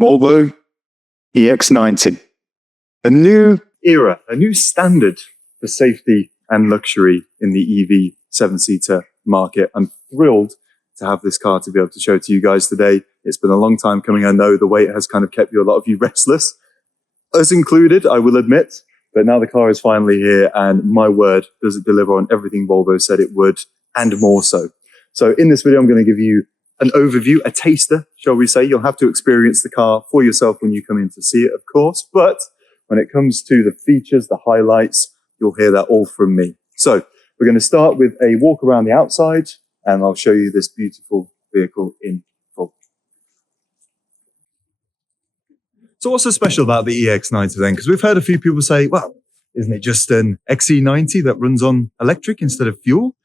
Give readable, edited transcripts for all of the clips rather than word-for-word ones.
Volvo EX90. A new era, a new standard for safety and luxury in the EV 7-seater market. I'm thrilled to have this car to be able to show to you guys today. It's been a long time coming. I know the wait has kind of kept a lot of you restless, us included, I will admit. But now the car is finally here, and my word, does it deliver on everything Volvo said it would, and more so. So in this video, I'm going to give you an overview, a taster, shall we say. You'll have to experience the car for yourself when you come in to see it, of course. But when it comes to the features, the highlights, you'll hear that all from me. So we're going to start with a walk around the outside, and I'll show you this beautiful vehicle in full. So what's so special about the EX90 then? Because we've heard a few people say, well, isn't it just an XC90 that runs on electric instead of fuel?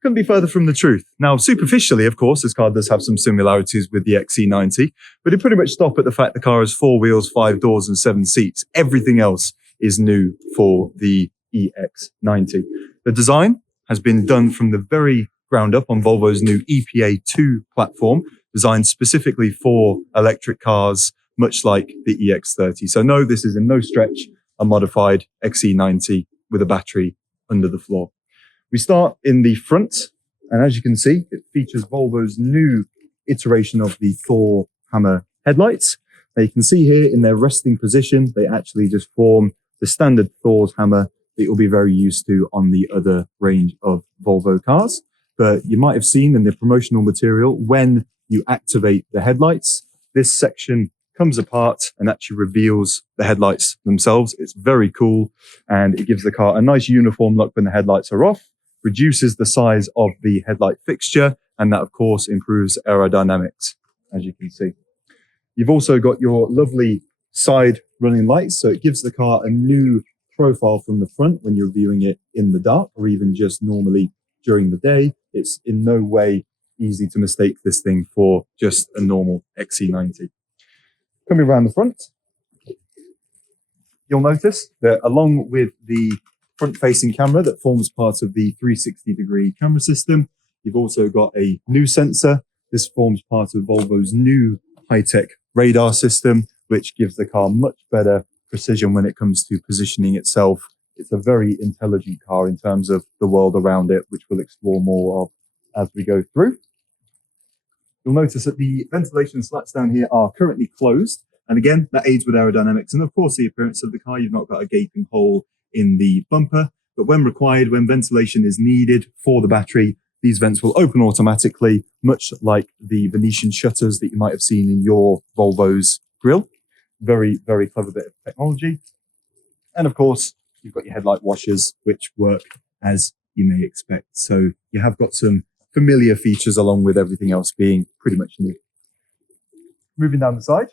Couldn't be further from the truth. Now, superficially, of course, this car does have some similarities with the XC90, but it pretty much stops at the fact the car has 4 wheels, 5 doors, and 7 seats. Everything else is new for the EX90. The design has been done from the very ground up on Volvo's new EPA2 platform, designed specifically for electric cars, much like the EX30. So no, this is in no stretch a modified XC90 with a battery under the floor. We start in the front, and as you can see, it features Volvo's new iteration of the Thor hammer headlights. Now you can see here in their resting position, they actually just form the standard Thor's hammer that you'll be very used to on the other range of Volvo cars. But you might have seen in the promotional material, when you activate the headlights, this section comes apart and actually reveals the headlights themselves. It's very cool, and it gives the car a nice uniform look when the headlights are off, reduces the size of the headlight fixture, and that of course improves aerodynamics, as you can see. You've also got your lovely side running lights, so it gives the car a new profile from the front when you're viewing it in the dark, or even just normally during the day. It's in no way easy to mistake this thing for just a normal XC90. Coming around the front, you'll notice that along with the front-facing camera that forms part of the 360-degree camera system, you've also got a new sensor. This forms part of Volvo's new high-tech radar system, which gives the car much better precision when it comes to positioning itself. It's a very intelligent car in terms of the world around it, which we'll explore more of as we go through. You'll notice that the ventilation slats down here are currently closed. And again, that aids with aerodynamics and of course the appearance of the car. You've not got a gaping hole in the bumper, but when required, when ventilation is needed for the battery, these vents will open automatically, much like the Venetian shutters that you might have seen in your Volvo's grille. Very, very clever bit of technology. And of course, you've got your headlight washers, which work as you may expect. So you have got some familiar features along with everything else being pretty much new. Moving down the side,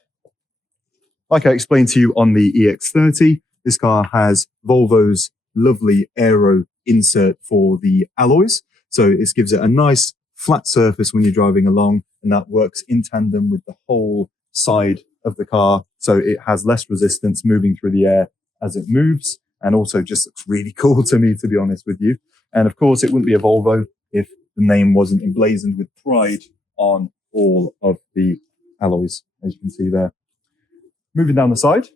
like I explained to you on the EX30, this car has Volvo's lovely aero insert for the alloys. So it gives it a nice flat surface when you're driving along, and that works in tandem with the whole side of the car. So it has less resistance moving through the air as it moves, and also just looks really cool to me, to be honest with you. And of course, it wouldn't be a Volvo if the name wasn't emblazoned with pride on all of the alloys, as you can see there. Moving down the side,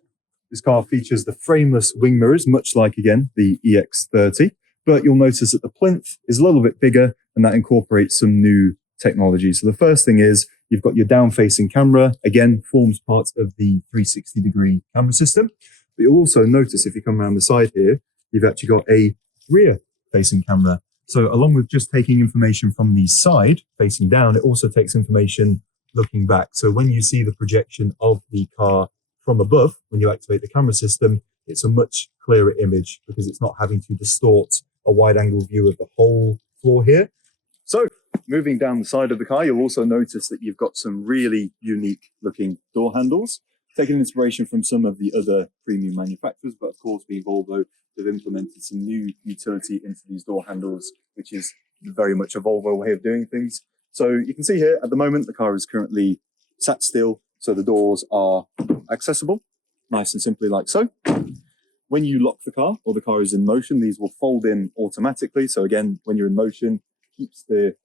this car features the frameless wing mirrors, much like, again, the EX30. But you'll notice that the plinth is a little bit bigger, and that incorporates some new technology. So the first thing is you've got your down-facing camera, again, forms part of the 360-degree camera system. But you'll also notice if you come around the side here, you've actually got a rear-facing camera. So along with just taking information from the side, facing down, it also takes information looking back. So when you see the projection of the car from above, when you activate the camera system, it's a much clearer image because it's not having to distort a wide-angle view of the whole floor here. So moving down the side of the car, you'll also notice that you've got some really unique-looking door handles, taking inspiration from some of the other premium manufacturers, but of course, being Volvo, they've implemented some new utility into these door handles, which is very much a Volvo way of doing things. So you can see here, at the moment, the car is currently sat still, so the doors are accessible, nice and simply like so. When you lock the car, or the car is in motion, these will fold in automatically. So again, when you're in motion, keeps the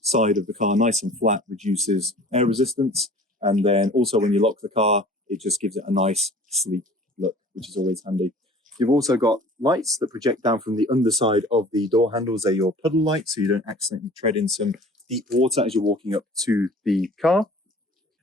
side of the car nice and flat, reduces air resistance. And then also when you lock the car, it just gives it a nice sleek look, which is always handy. You've also got lights that project down from the underside of the door handles. They're your puddle lights, so you don't accidentally tread in some deep water as you're walking up to the car.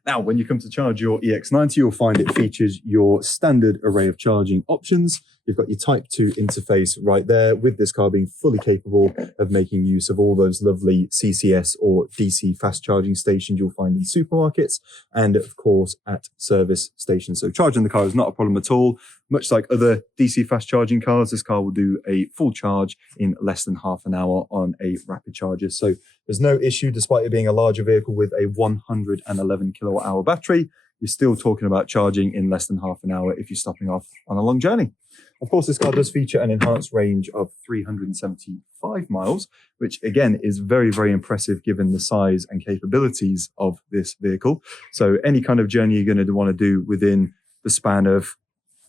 Now, when you come to charge your EX90, you'll find it features your standard array of charging options. You've got your Type 2 interface right there, with this car being fully capable of making use of all those lovely CCS or DC fast charging stations you'll find in supermarkets and, of course, at service stations. So charging the car is not a problem at all. Much like other DC fast charging cars, this car will do a full charge in less than half an hour on a rapid charger. So there's no issue, despite it being a larger vehicle with a 111 kilowatt hour battery. You're still talking about charging in less than half an hour if you're stopping off on a long journey. Of course, this car does feature an enhanced range of 375 miles, which again is very, very impressive given the size and capabilities of this vehicle. So any kind of journey you're going to want to do within the span of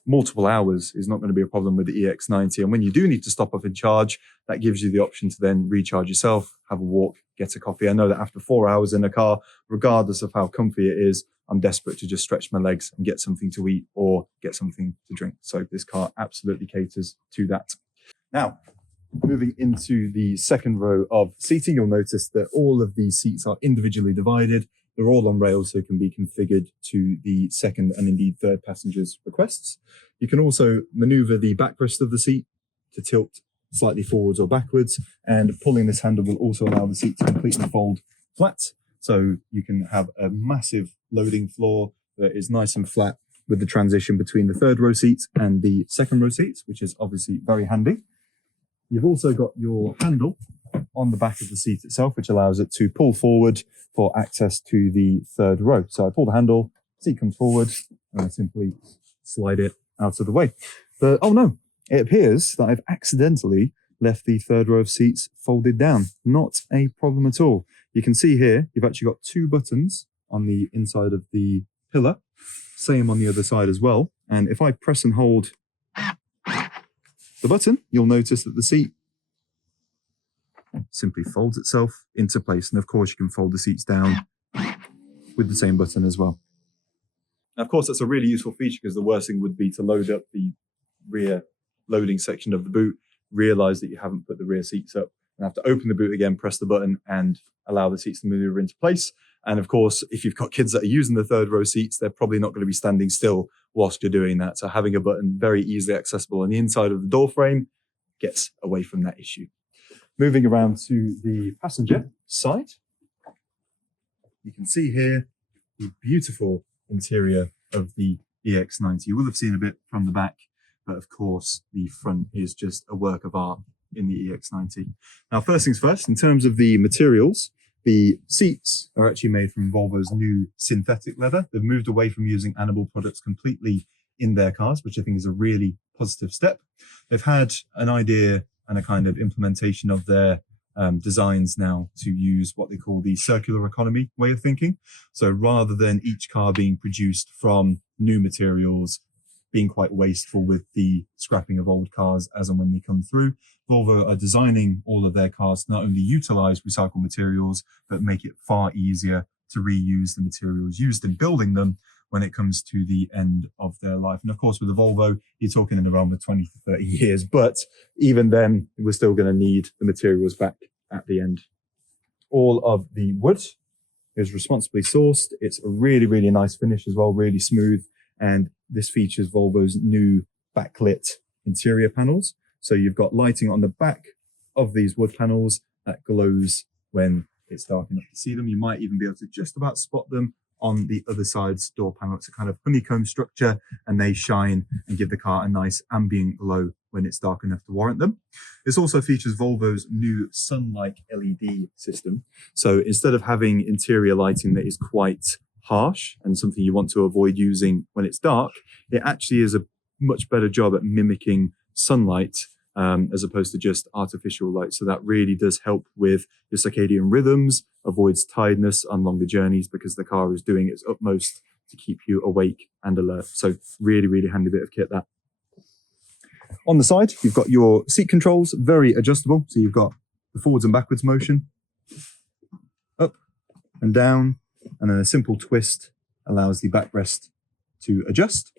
multiple hours is not going to be a problem with the EX90. And when you do need to stop off and charge, that gives you the option to then recharge yourself, have a walk, get a coffee. I know that after 4 hours in a car, regardless of how comfy it is, I'm desperate to just stretch my legs and get something to eat or get something to drink. So this car absolutely caters to that. Now, moving into the second row of seating, you'll notice that all of these seats are individually divided. They're all on rails, so can be configured to the second and indeed third passenger's requests. You can also maneuver the backrest of the seat to tilt slightly forwards or backwards, and pulling this handle will also allow the seat to completely fold flat. So you can have a massive loading floor that is nice and flat with the transition between the third row seats and the second row seats, which is obviously very handy. You've also got your handle on the back of the seat itself, which allows it to pull forward for access to the third row. So I pull the handle, seat comes forward, and I simply slide it out of the way. But oh no, it appears that I've accidentally left the third row of seats folded down. Not a problem at all. You can see here, you've actually got two buttons on the inside of the pillar, same on the other side as well. And if I press and hold the button, you'll notice that the seat simply folds itself into place. And of course, you can fold the seats down with the same button as well. Now, of course, that's a really useful feature, because the worst thing would be to load up the rear loading section of the boot, realize that you haven't put the rear seats up, and have to open the boot again, press the button, and allow the seats to maneuver into place. And of course, if you've got kids that are using the third row seats, they're probably not going to be standing still whilst you're doing that. So having a button very easily accessible on the inside of the door frame gets away from that issue. Moving around to the passenger side, you can see here the beautiful interior of the EX90. You will have seen a bit from the back, but of course the front is just a work of art in the EX90. Now, first things first, in terms of the materials, the seats are actually made from Volvo's new synthetic leather. They've moved away from using animal products completely in their cars, which I think is a really positive step. They've had an idea and a kind of implementation of their designs now to use what they call the circular economy way of thinking. So rather than each car being produced from new materials, being quite wasteful with the scrapping of old cars as and when they come through, Volvo are designing all of their cars to not only utilize recycled materials, but make it far easier to reuse the materials used in building them when it comes to the end of their life. And of course, with the Volvo, you're talking in the realm of 20 to 30 years, but even then, we're still going to need the materials back at the end. All of the wood is responsibly sourced. It's a really, really nice finish as well, really smooth. And this features Volvo's new backlit interior panels. So you've got lighting on the back of these wood panels that glows when it's dark enough to see them. You might even be able to just about spot them on the other side's door panel. It's a kind of honeycomb structure, and they shine and give the car a nice ambient glow when it's dark enough to warrant them. This also features Volvo's new sun-like LED system. So instead of having interior lighting that is quite harsh and something you want to avoid using when it's dark, it actually is a much better job at mimicking sunlight as opposed to just artificial light. So that really does help with your circadian rhythms, avoids tiredness on longer journeys because the car is doing its utmost to keep you awake and alert. So really, really handy bit of kit that. On the side, you've got your seat controls, very adjustable. So you've got the forwards and backwards motion, up and down, and then a simple twist allows the backrest to adjust.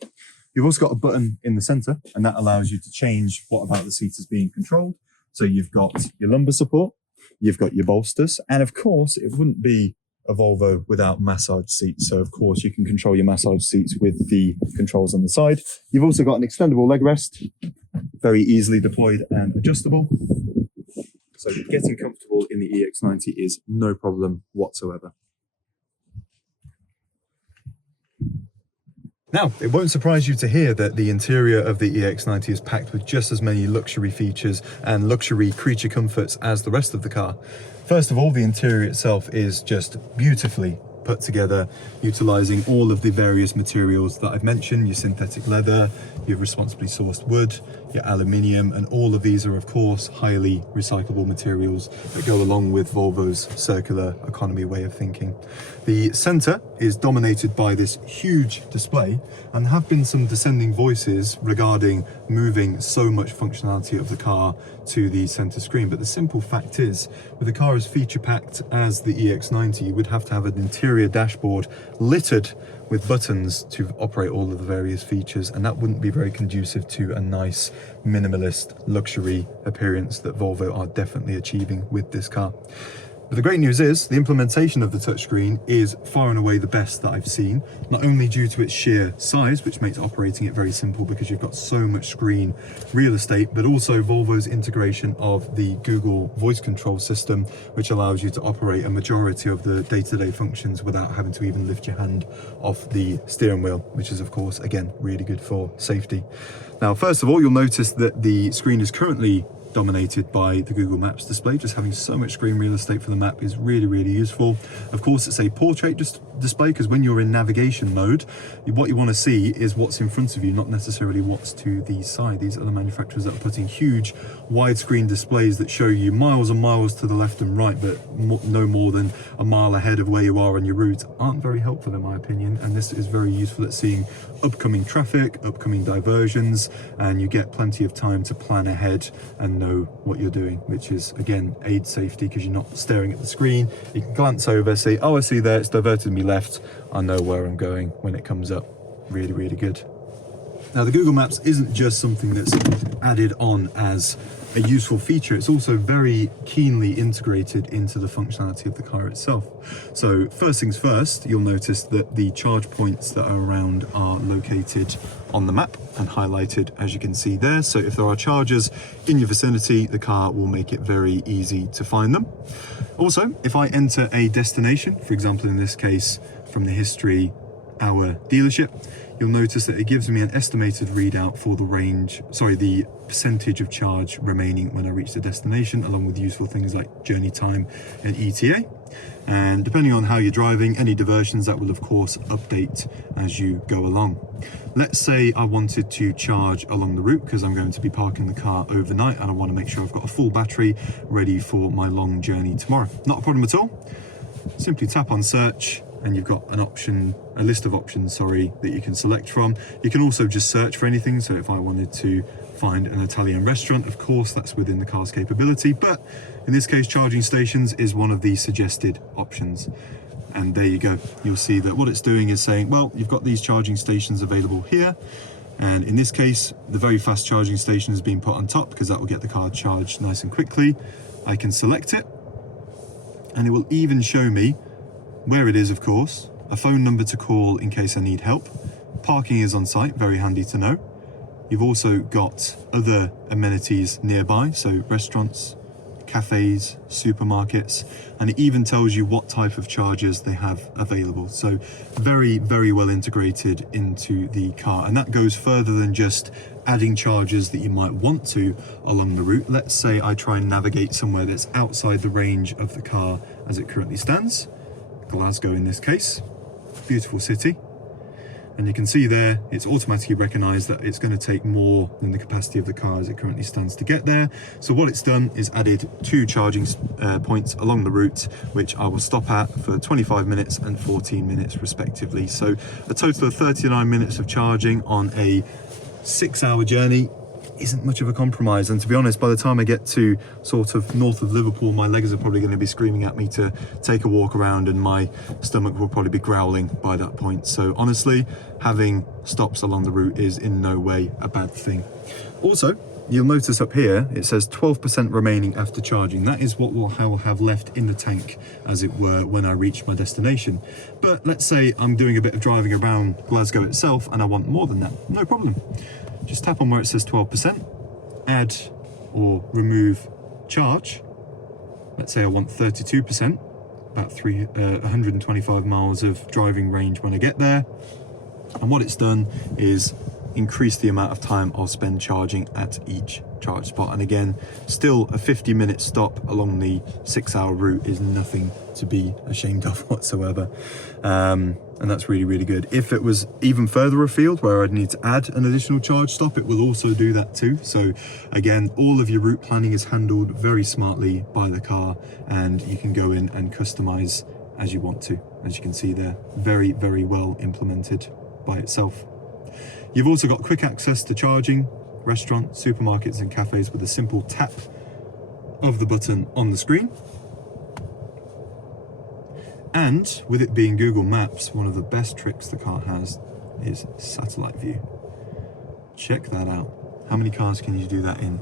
You've also got a button in the center, and that allows you to change what about the seat is being controlled. So you've got your lumbar support, you've got your bolsters, and of course, it wouldn't be a Volvo without massage seats. So of course, you can control your massage seats with the controls on the side. You've also got an extendable leg rest, very easily deployed and adjustable. So getting comfortable in the EX90 is no problem whatsoever. Now, it won't surprise you to hear that the interior of the EX90 is packed with just as many luxury features and luxury creature comforts as the rest of the car. First of all, the interior itself is just beautifully put together, utilizing all of the various materials that I've mentioned, your synthetic leather, your responsibly sourced wood, your aluminium, and all of these are of course highly recyclable materials that go along with Volvo's circular economy way of thinking. The center is dominated by this huge display, and there have been some dissenting voices regarding moving so much functionality of the car to the center screen, but the simple fact is, with a car as feature packed as the EX90, you would have to have an interior dashboard littered with buttons to operate all of the various features, and that wouldn't be very conducive to a nice minimalist luxury appearance that Volvo are definitely achieving with this car. But the great news is the implementation of the touchscreen is far and away the best that I've seen, not only due to its sheer size, which makes operating it very simple because you've got so much screen real estate, but also Volvo's integration of the Google voice control system, which allows you to operate a majority of the day-to-day functions without having to even lift your hand off the steering wheel, which is of course, again, really good for safety. Now, first of all, you'll notice that the screen is currently dominated by the Google Maps display. Just having so much screen real estate for the map is really useful. Of course, it's a portrait display because when you're in navigation mode, what you want to see is what's in front of you, not necessarily what's to the side. These other manufacturers that are putting huge widescreen displays that show you miles and miles to the left and right, but no more than a mile ahead of where you are on your route, aren't very helpful in my opinion. And this is very useful at seeing upcoming traffic, upcoming diversions, and you get plenty of time to plan ahead and know what you're doing, which is again aids safety because you're not staring at the screen. You can glance over, see, oh, I see there, it's diverted me left. I know where I'm going when it comes up. Really good. Now, the Google Maps isn't just something that's added on as a useful feature, it's also very keenly integrated into the functionality of the car itself. So first things first, you'll notice that the charge points that are around are located on the map and highlighted, as you can see there. So if there are chargers in your vicinity, the car will make it very easy to find them. Also, if I enter a destination, for example in this case from the history, our dealership, you'll notice that it gives me an estimated readout for the range, the percentage of charge remaining when I reach the destination, along with useful things like journey time and ETA. And depending on how you're driving, any diversions, that will of course update as you go along. Let's say I wanted to charge along the route because I'm going to be parking the car overnight and I want to make sure I've got a full battery ready for my long journey tomorrow. Not a problem at all. Simply tap on search and you've got a list of options, that you can select from. You can also just search for anything. So if I wanted to find an Italian restaurant, of course, that's within the car's capability. But in this case, charging stations is one of the suggested options. And there you go. You'll see that what it's doing is saying, well, you've got these charging stations available here. And in this case, the very fast charging station has been put on top because that will get the car charged nice and quickly. I can select it and it will even show me where it is, of course, a phone number to call in case I need help. Parking is on site, very handy to know. You've also got other amenities nearby, so restaurants, cafes, supermarkets, and it even tells you what type of chargers they have available. So very well integrated into the car. And that goes further than just adding chargers that you might want to along the route. Let's say I try and navigate somewhere that's outside the range of the car as it currently stands. Glasgow in this case, beautiful city. And you can see there, it's automatically recognized that it's going to take more than the capacity of the car as it currently stands to get there. So what it's done is added 2 charging points along the route, which I will stop at for 25 minutes and 14 minutes respectively. So a total of 39 minutes of charging on a 6-hour journey. isn't much of a compromise. And to be honest, by the time I get to sort of north of Liverpool, my legs are probably going to be screaming at me to take a walk around, and my stomach will probably be growling by that point. So honestly, having stops along the route is in no way a bad thing. Also, you'll notice up here, it says 12% remaining after charging. That is what I'll have left in the tank, as it were, when I reach my destination. But let's say I'm doing a bit of driving around Glasgow itself and I want more than that. No problem. Just tap on where it says 12%, add or remove charge. Let's say I want 32%, about 125 miles of driving range when I get there. And what it's done is increase the amount of time I'll spend charging at each charge spot. And again, still a 50-minute stop along the 6-hour route is nothing to be ashamed of whatsoever. And that's really, really good. If it was even further afield where I'd need to add an additional charge stop, it will also do that too. So again, all of your route planning is handled very smartly by the car, and you can go in and customize as you want to. As you can see there, very, very well implemented by itself. You've also got quick access to charging, restaurants, supermarkets and cafes with a simple tap of the button on the screen. And with it being Google Maps, one of the best tricks the car has is satellite view. Check that out. How many cars can you do that in?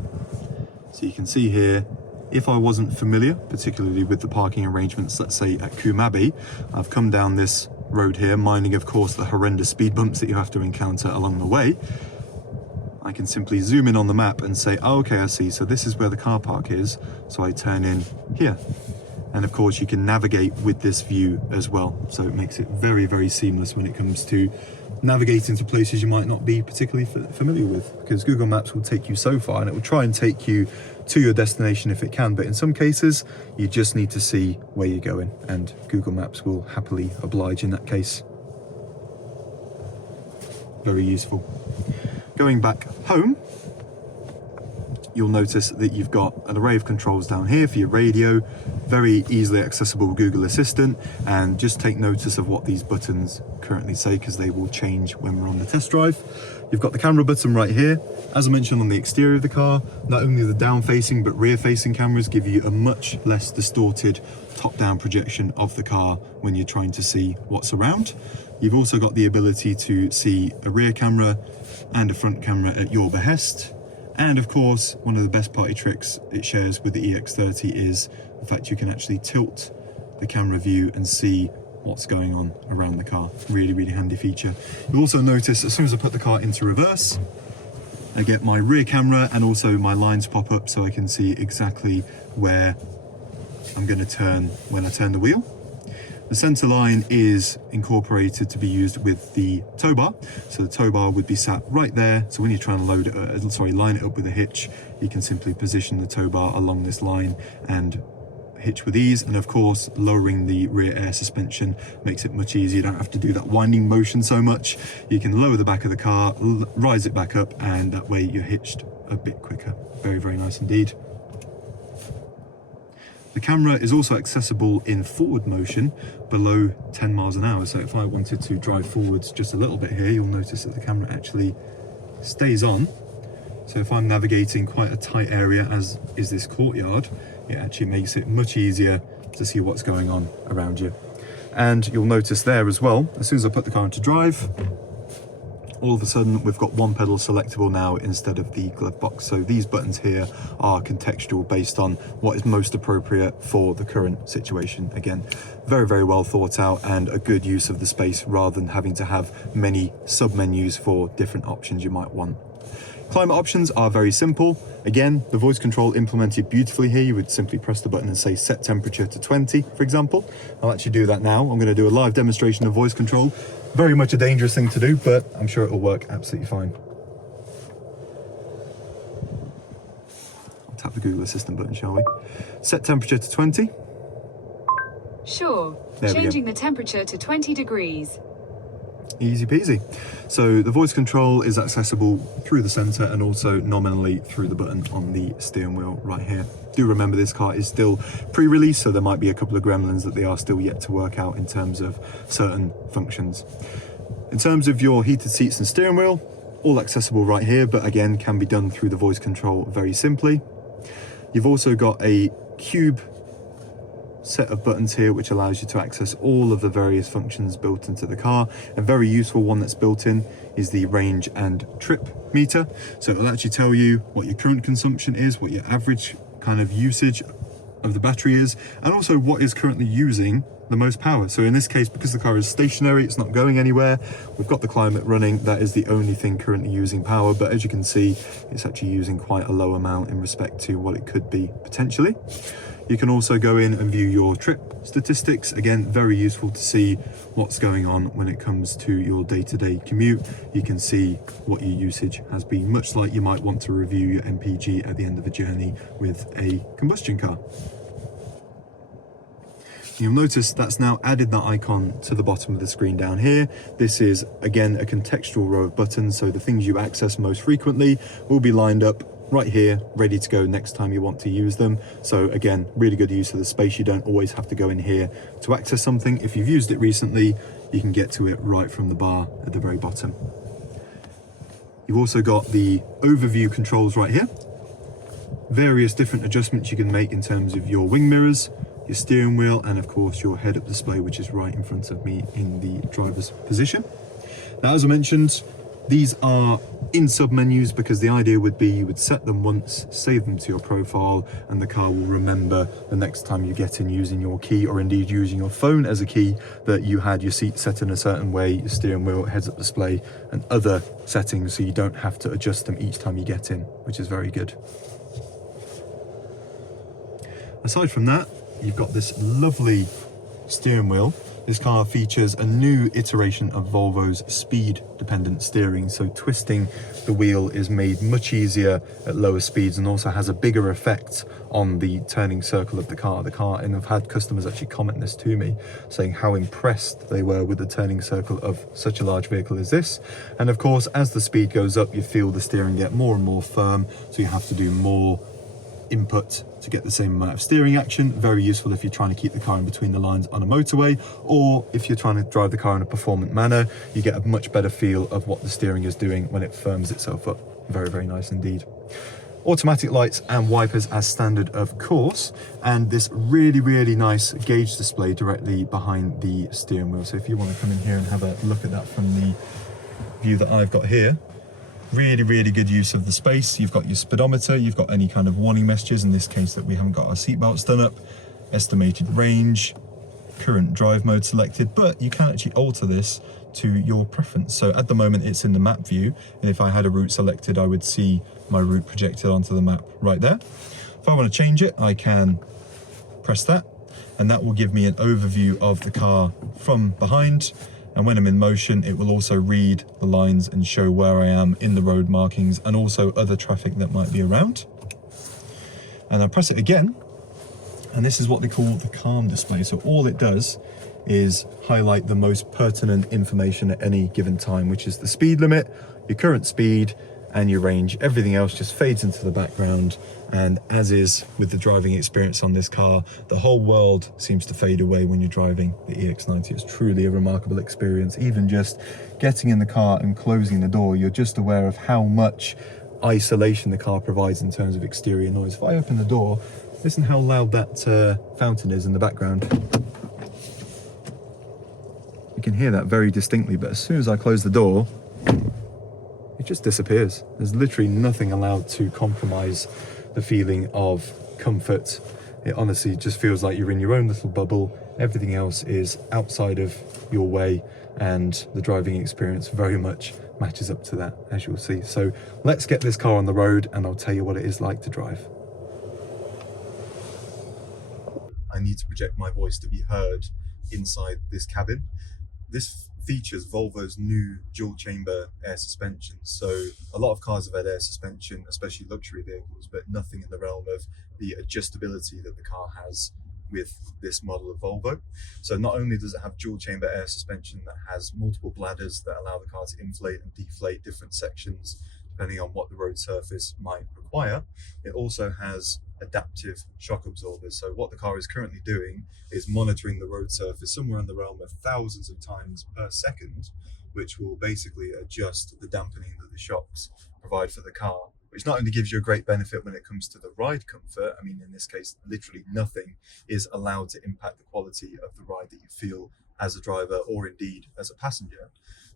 So you can see here, if I wasn't familiar, particularly with the parking arrangements, let's say at Combe Abbey, I've come down this road here, minding of course the horrendous speed bumps that you have to encounter along the way. I can simply zoom in on the map and say, oh, okay, I see, so this is where the car park is, so I turn in here. And of course you can navigate with this view as well, so it makes it very, very seamless when it comes to navigating to places you might not be particularly familiar with, because Google Maps will take you so far and it will try and take you to your destination if it can, but in some cases you just need to see where you're going, and Google Maps will happily oblige in that case. Very useful. Going back home, you'll notice that you've got an array of controls down here for your radio, very easily accessible Google Assistant, and just take notice of what these buttons currently say, because they will change when we're on the test drive. You've got the camera button right here. As I mentioned, on the exterior of the car, not only the down-facing but rear-facing cameras give you a much less distorted top-down projection of the car when you're trying to see what's around. You've also got the ability to see a rear camera and a front camera at your behest. And of course, one of the best party tricks it shares with the EX30 is the fact you can actually tilt the camera view and see what's going on around the car. Really, really handy feature. You'll also notice as soon as I put the car into reverse, I get my rear camera and also my lines pop up so I can see exactly where I'm going to turn when I turn the wheel. The center line is incorporated to be used with the tow bar. So the tow bar would be sat right there. So when you're trying to line it up with a hitch, you can simply position the tow bar along this line and hitch with ease. And of course, lowering the rear air suspension makes it much easier. You don't have to do that winding motion so much. You can lower the back of the car, rise it back up, and that way you're hitched a bit quicker. Very, very nice indeed. The camera is also accessible in forward motion below 10 miles an hour. So if I wanted to drive forwards just a little bit here, you'll notice that the camera actually stays on. So if I'm navigating quite a tight area, as is this courtyard, it actually makes it much easier to see what's going on around you. And you'll notice there as well, as soon as I put the car into drive, all of a sudden we've got one pedal selectable now instead of the glove box. So these buttons here are contextual based on what is most appropriate for the current situation. Again, very, very well thought out and a good use of the space rather than having to have many sub menus for different options you might want. Climate options are very simple. Again, the voice control implemented beautifully here. You would simply press the button and say set temperature to 20, for example. I'll actually do that now. I'm going to do a live demonstration of voice control. Very much a dangerous thing to do, but I'm sure it will work absolutely fine. I'll tap the Google Assistant button, shall we? Set temperature to 20. Sure. Changing the temperature to 20 degrees. Easy peasy. So the voice control is accessible through the center and also nominally through the button on the steering wheel right here. Do remember this car is still pre-release, so there might be a couple of gremlins that they are still yet to work out in terms of certain functions. In terms of your heated seats and steering wheel, all accessible right here, but again, can be done through the voice control very simply. You've also got a cube set of buttons here which allows you to access all of the various functions built into the car. A very useful one that's built in is the range and trip meter, so it will actually tell you what your current consumption is, what your average kind of usage of the battery is, and also what is currently using the most power. So in this case, because the car is stationary, it's not going anywhere, we've got the climate running, that is the only thing currently using power, but as you can see, it's actually using quite a low amount in respect to what it could be potentially. You can also go in and view your trip statistics. Again, very useful to see what's going on when it comes to your day-to-day commute. You can see what your usage has been, much like you might want to review your MPG at the end of a journey with a combustion car. You'll notice that's now added that icon to the bottom of the screen down here. This is, again, a contextual row of buttons, so the things you access most frequently will be lined up right here, ready to go next time you want to use them. So again, really good use of the space. You don't always have to go in here to access something. If you've used it recently, you can get to it right from the bar at the very bottom. You've also got the overview controls right here. Various different adjustments you can make in terms of your wing mirrors, your steering wheel, and of course your head-up display, which is right in front of me in the driver's position. Now, as I mentioned, these are in sub-menus because the idea would be you would set them once, save them to your profile, and the car will remember the next time you get in using your key, or indeed using your phone as a key, that you had your seat set in a certain way, your steering wheel, heads-up display, and other settings, so you don't have to adjust them each time you get in, which is very good. Aside from that, you've got this lovely steering wheel. This car features a new iteration of Volvo's speed-dependent steering, so twisting the wheel is made much easier at lower speeds and also has a bigger effect on the turning circle of the car. And I've had customers actually comment this to me, saying how impressed they were with the turning circle of such a large vehicle as this. And of course, as the speed goes up, you feel the steering get more and more firm, so you have to do more input to get the same amount of steering action. Very useful if you're trying to keep the car in between the lines on a motorway, or if you're trying to drive the car in a performant manner, you get a much better feel of what the steering is doing when it firms itself up. Very, very nice indeed. Automatic lights and wipers as standard, of course, and this really, really nice gauge display directly behind the steering wheel. So if you want to come in here and have a look at that from the view that I've got here, really, really good use of the space. You've got your speedometer, you've got any kind of warning messages, in this case that we haven't got our seatbelts done up, estimated range, current drive mode selected, but you can actually alter this to your preference. So at the moment it's in the map view, and if I had a route selected, I would see my route projected onto the map right there. If I want to change it, I can press that, and that will give me an overview of the car from behind. And when I'm in motion, it will also read the lines and show where I am in the road markings and also other traffic that might be around. And I press it again, and this is what they call the calm display. So all it does is highlight the most pertinent information at any given time, which is the speed limit, your current speed, and your range. Everything else just fades into the background, and as is with the driving experience on this car, the whole world seems to fade away when you're driving the EX90. It's truly a remarkable experience. Even just getting in the car and closing the door, you're just aware of how much isolation the car provides in terms of exterior noise. If I open the door, listen how loud that fountain is in the background. You can hear that very distinctly, but as soon as I close the door, it just disappears. There's literally nothing allowed to compromise the feeling of comfort. It honestly just feels like you're in your own little bubble. Everything else is outside of your way, and the driving experience very much matches up to that, as you'll see. So let's get this car on the road and I'll tell you what it is like to drive. I need to project my voice to be heard inside this cabin. This features Volvo's new dual chamber air suspension. So a lot of cars have had air suspension, especially luxury vehicles, but nothing in the realm of the adjustability that the car has with this model of Volvo. So not only does it have dual chamber air suspension that has multiple bladders that allow the car to inflate and deflate different sections depending on what the road surface might require, it also has adaptive shock absorbers. So what the car is currently doing is monitoring the road surface somewhere in the realm of thousands of times per second, which will basically adjust the dampening that the shocks provide for the car, which not only gives you a great benefit when it comes to the ride comfort. I mean, in this case, literally nothing is allowed to impact the quality of the ride that you feel as a driver or indeed as a passenger.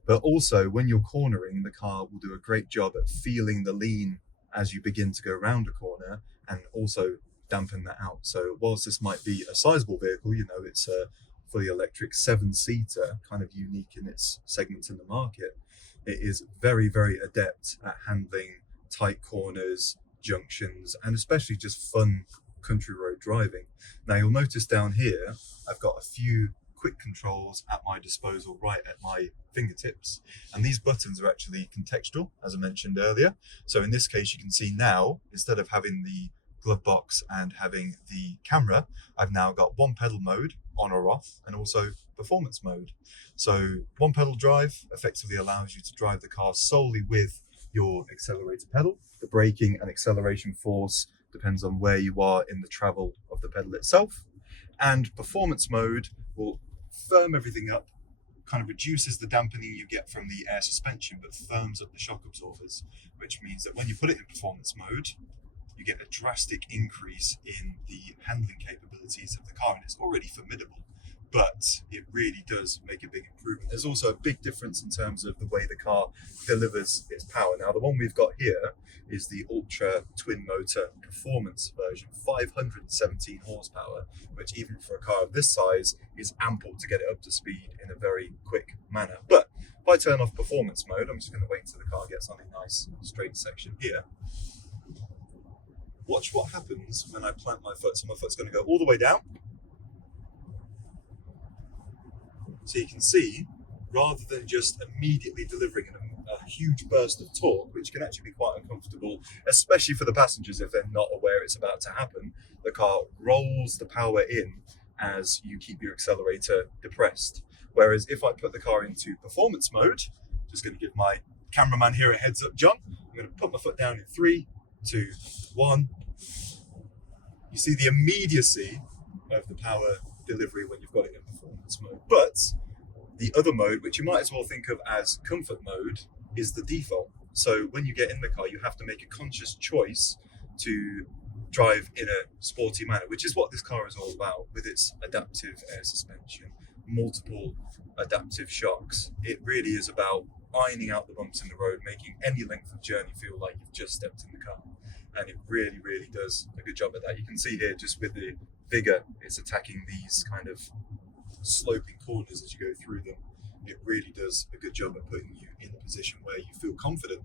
But also when you're cornering, the car will do a great job at feeling the lean as you begin to go around a corner and also dampen that out. So whilst this might be a sizable vehicle, you know, it's a fully electric 7-seater, kind of unique in its segments in the market, it is very, very adept at handling tight corners, junctions, and especially just fun country road driving. Now you'll notice down here, I've got a few quick controls at my disposal right at my fingertips, and these buttons are actually contextual, as I mentioned earlier. So in this case, you can see now, instead of having the glove box and having the camera, I've now got one pedal mode, on or off, and also performance mode. So one pedal drive effectively allows you to drive the car solely with your accelerator pedal. The braking and acceleration force depends on where you are in the travel of the pedal itself. And performance mode will firm everything up, kind of reduces the dampening you get from the air suspension, but firms up the shock absorbers, which means that when you put it in performance mode, you get a drastic increase in the handling capabilities of the car, and it's already formidable, but it really does make a big improvement. There's also a big difference in terms of the way the car delivers its power. Now, the one we've got here is the Ultra twin motor performance version, 517 horsepower, which even for a car of this size is ample to get it up to speed in a very quick manner. But if I turn off performance mode, I'm just going to wait until the car gets on a nice straight section here. Watch what happens when I plant my foot. So my foot's going to go all the way down. So you can see, rather than just immediately delivering a huge burst of torque, which can actually be quite uncomfortable, especially for the passengers if they're not aware it's about to happen, the car rolls the power in as you keep your accelerator depressed. Whereas if I put the car into performance mode, just going to give my cameraman here a heads up, John, I'm going to put my foot down in 3, 2, 1. You see the immediacy of the power delivery when you've got it in performance mode. But the other mode, which you might as well think of as comfort mode, is the default. So when you get in the car, you have to make a conscious choice to drive in a sporty manner, which is what this car is all about, with its adaptive air suspension, multiple adaptive shocks. It really is about ironing out the bumps in the road, making any length of journey feel like you've just stepped in the car. And it really, really does a good job at that. You can see here, just with the vigor it's attacking these kind of sloping corners as you go through them. It really does a good job at putting you in a position where you feel confident.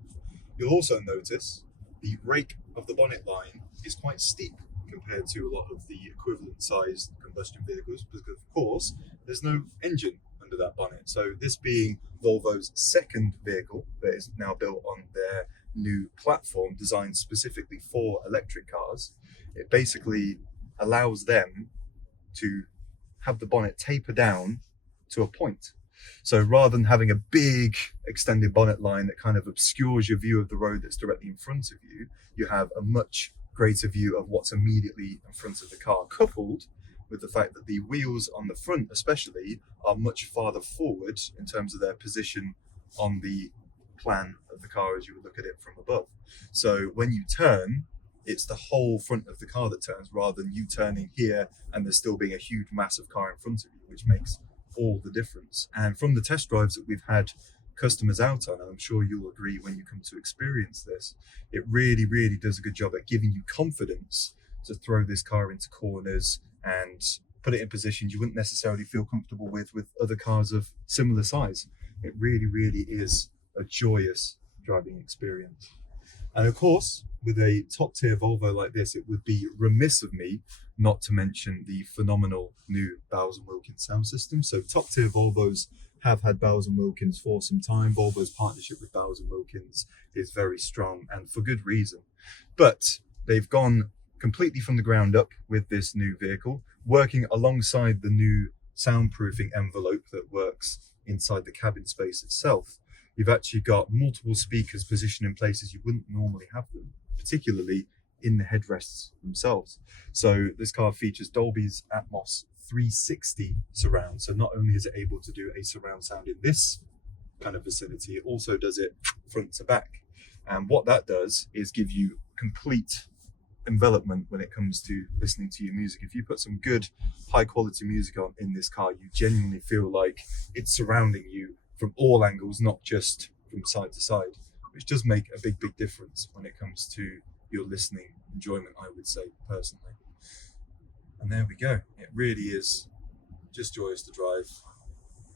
You'll also notice the rake of the bonnet line is quite steep compared to a lot of the equivalent sized combustion vehicles, because of course there's no engine under that bonnet. So this being Volvo's second vehicle that is now built on their new platform designed specifically for electric cars, it basically allows them to have the bonnet taper down to a point. So rather than having a big extended bonnet line that kind of obscures your view of the road that's directly in front of you, you have a much greater view of what's immediately in front of the car, coupled with the fact that the wheels on the front especially are much farther forward in terms of their position on the plan of the car as you would look at it from above. So when you turn, it's the whole front of the car that turns, rather than you turning here and there still being a huge massive car in front of you, which makes all the difference. And from the test drives that we've had customers out on, and I'm sure you'll agree when you come to experience this, it really, really does a good job at giving you confidence to throw this car into corners and put it in positions you wouldn't necessarily feel comfortable with other cars of similar size. It really, really is a joyous driving experience. And of course, with a top tier Volvo like this, it would be remiss of me not to mention the phenomenal new Bowers & Wilkins sound system. So top tier Volvos have had Bowers & Wilkins for some time. Volvo's partnership with Bowers & Wilkins is very strong, and for good reason. But they've gone completely from the ground up with this new vehicle, working alongside the new soundproofing envelope that works inside the cabin space itself. You've actually got multiple speakers positioned in places you wouldn't normally have them, particularly in the headrests themselves. So this car features Dolby's Atmos 360 surround. So not only is it able to do a surround sound in this kind of vicinity, it also does it front to back. And what that does is give you complete envelopment when it comes to listening to your music. If you put some good high quality music on in this car, you genuinely feel like it's surrounding you from all angles, not just from side to side, which does make a big difference when it comes to your listening enjoyment, I would say, personally. And there we go. It really is just joyous to drive.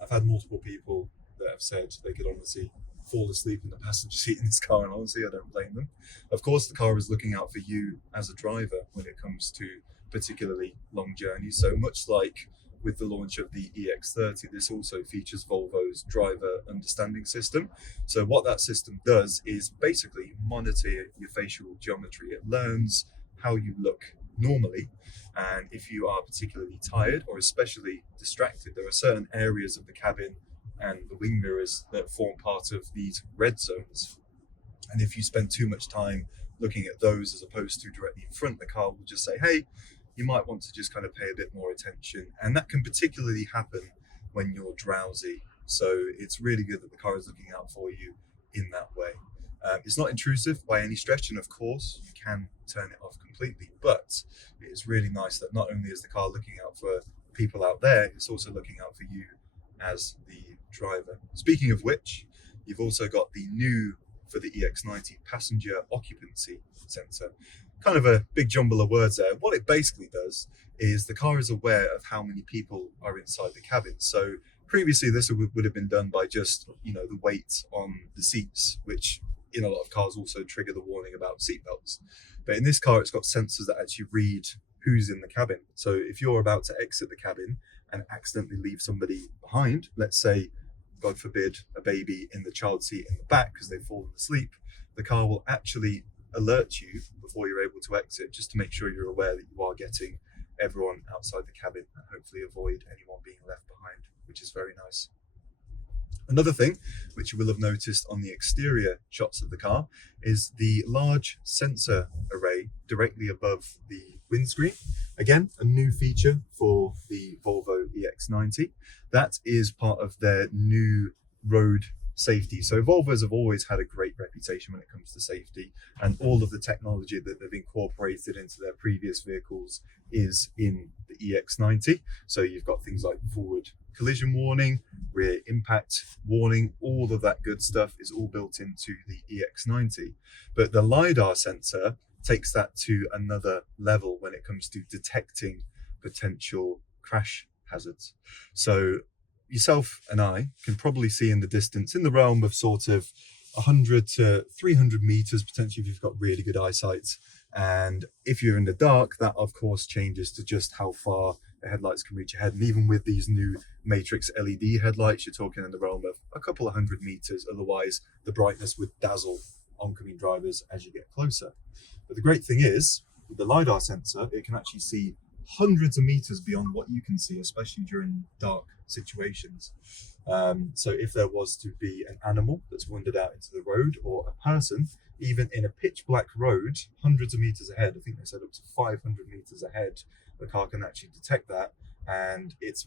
I've had multiple people that have said they could honestly fall asleep in the passenger seat in this car, and honestly, I don't blame them. Of course, the car is looking out for you as a driver when it comes to particularly long journeys. So much like with the launch of the EX30, this also features Volvo's driver understanding system. So what that system does is basically monitor your facial geometry. It learns how you look normally, and if you are particularly tired or especially distracted, there are certain areas of the cabin and the wing mirrors that form part of these red zones. And if you spend too much time looking at those as opposed to directly in front, the car will just say, hey, you might want to just kind of pay a bit more attention. And that can particularly happen when you're drowsy. So it's really good that the car is looking out for you in that way. It's not intrusive by any stretch, and of course you can turn it off completely, but it is really nice that not only is the car looking out for people out there, it's also looking out for you as the driver. Speaking of which, you've also got the new, for the EX90, passenger occupancy sensor. Kind of a big jumble of words there. What it basically does is the car is aware of how many people are inside the cabin. So previously this would have been done by just, the weight on the seats, which in a lot of cars also trigger the warning about seatbelts. But in this car, it's got sensors that actually read who's in the cabin. So if you're about to exit the cabin and accidentally leave somebody behind, let's say, God forbid, a baby in the child seat in the back because they've fallen asleep, the car will actually alert you before you're able to exit, just to make sure you're aware that you are getting everyone outside the cabin and hopefully avoid anyone being left behind, which is very nice. Another thing which you will have noticed on the exterior shots of the car is the large sensor array directly above the windscreen. Again, a new feature for the Volvo EX90. That is part of their new road safety. So Volvos have always had a great reputation when it comes to safety, and all of the technology that they've incorporated into their previous vehicles is in the EX90. So you've got things like forward collision warning, rear impact warning, all of that good stuff is all built into the EX90. But the LiDAR sensor takes that to another level when it comes to detecting potential crash hazards. So yourself and I can probably see in the distance, in the realm of sort of 100 to 300 meters, potentially if you've got really good eyesight. And if you're in the dark, that of course changes to just how far the headlights can reach ahead. And even with these new Matrix LED headlights, you're talking in the realm of a couple of 100 meters. Otherwise, the brightness would dazzle oncoming drivers as you get closer. But the great thing is, with the LiDAR sensor, it can actually see hundreds of meters beyond what you can see, especially during dark situations. So if there was to be an animal that's wandered out into the road, or a person, even in a pitch black road, hundreds of meters ahead, I think they said up to 500 meters ahead, the car can actually detect that. And it's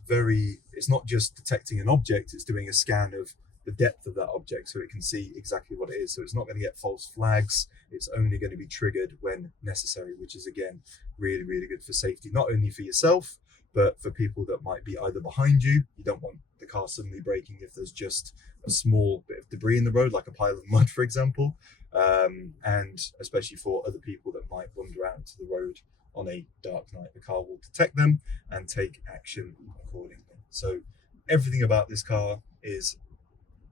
not just detecting an object, it's doing a scan of the depth of that object so it can see exactly what it is. So it's not going to get false flags. It's only going to be triggered when necessary, which is again really good for safety, not only for yourself but for people that might be either behind you. You don't want the car suddenly braking if there's just a small bit of debris in the road, like a pile of mud, for example, and especially for other people that might wander out into the road on a dark night. The car will detect them and take action accordingly. So everything about this car is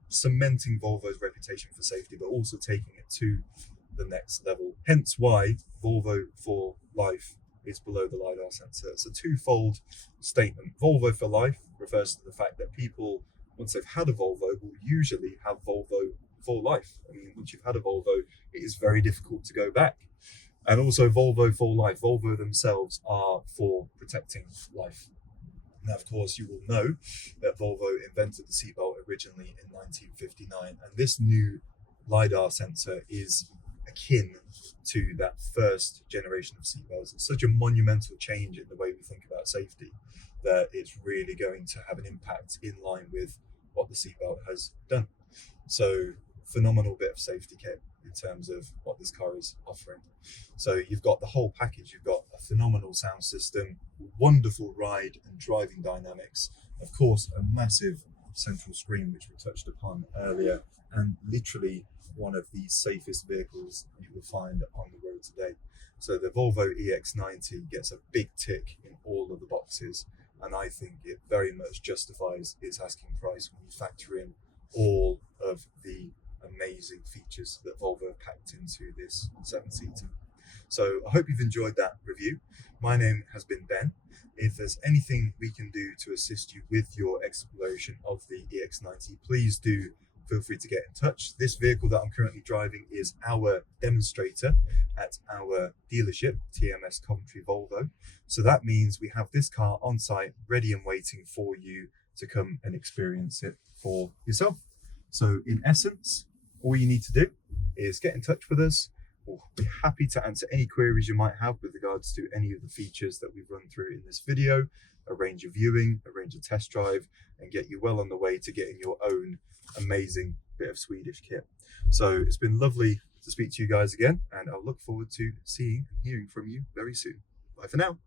cementing Volvo's reputation for safety, but also taking it to the next level. Hence why Volvo for Life is below the LiDAR sensor. It's a twofold statement. Volvo for Life refers to the fact that people, once they've had a Volvo, will usually have Volvo for life. I mean, once you've had a Volvo, it is very difficult to go back. And also Volvo for Life. Volvo themselves are for protecting life. Now, of course, you will know that Volvo invented the seatbelt originally in 1959, and this new LiDAR sensor is akin to that first generation of seatbelts. It's such a monumental change in the way we think about safety that it's really going to have an impact in line with what the seatbelt has done. So phenomenal bit of safety kit in terms of what this car is offering. So you've got the whole package. You've got a phenomenal sound system, wonderful ride and driving dynamics, of course a massive central screen which we touched upon earlier, and literally one of the safest vehicles you will find on the road today. So the Volvo EX90 gets a big tick in all of the boxes, and I think it very much justifies its asking price when you factor in all of the amazing features that Volvo have packed into this 7-seater. So I hope you've enjoyed that review. My name has been Ben. If there's anything we can do to assist you with your exploration of the EX90, please do feel free to get in touch. This vehicle that I'm currently driving is our demonstrator at our dealership, TMS Coventry Volvo. So that means we have this car on site, ready and waiting for you to come and experience it for yourself. So in essence, all you need to do is get in touch with us. We'll be happy to answer any queries you might have with regards to any of the features that we've run through in this video, arrange a viewing, arrange a test drive, and get you well on the way to getting your own amazing bit of Swedish kit. So it's been lovely to speak to you guys again, and I'll look forward to seeing and hearing from you very soon. Bye for now.